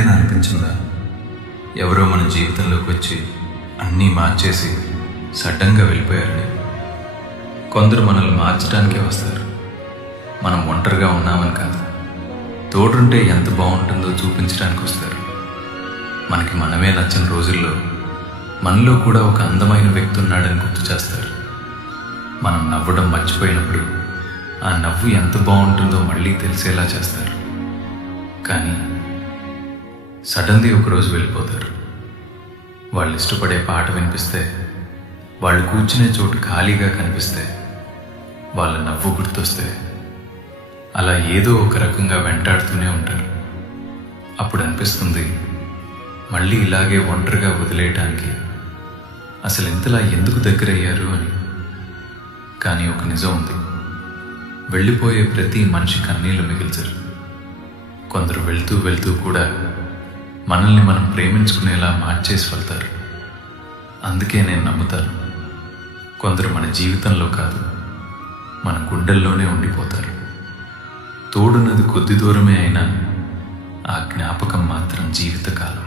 ఎప్పుడైనా అనిపించిందా ఎవరో మన జీవితంలోకి వచ్చి అన్నీ మార్చేసి సడన్గా వెళ్ళిపోయారని? కొందరు మనల్ని మార్చడానికే వస్తారు. మనం ఒంటరిగా ఉన్నామని కాదు, తోడుంటే ఎంత బాగుంటుందో చూపించడానికి వస్తారు. మనకి మనమే నచ్చని రోజుల్లో మనలో కూడా ఒక అందమైన వ్యక్తి ఉన్నాడని గుర్తు చేస్తారు. మనం నవ్వడం మర్చిపోయినప్పుడు ఆ నవ్వు ఎంత బాగుంటుందో మళ్ళీ తెలిసేలా చేస్తారు. కానీ సడన్లీ ఒకరోజు వెళ్ళిపోతారు. వాళ్ళు ఇష్టపడే పాట వినిపిస్తే, వాళ్ళు కూర్చునే చోటు ఖాళీగా కనిపిస్తే, వాళ్ళ నవ్వు గుర్తొస్తే, అలా ఏదో ఒక రకంగా వెంటాడుతూనే ఉంటారు. అప్పుడు అనిపిస్తుంది, మళ్ళీ ఇలాగే ఒంటరిగా వదిలేయటానికి అసలు ఇంతలా ఎందుకు దగ్గరయ్యారు అని. కానీ ఒక నిజం ఉంది, వెళ్ళిపోయే ప్రతి మనిషి కన్నీళ్లు మిగిల్చరు. కొందరు వెళ్తూ వెళ్తూ కూడా మనల్ని మనం ప్రేమించుకునేలా మార్చేసి వెళ్తారు. అందుకే నేను నమ్ముతాను, కొందరు మన జీవితంలో కాదు, మన గుండెల్లోనే ఉండిపోతారు. తోడున్నది కొద్ది దూరమే అయినా ఆ జ్ఞాపకం మాత్రం జీవితకాలం.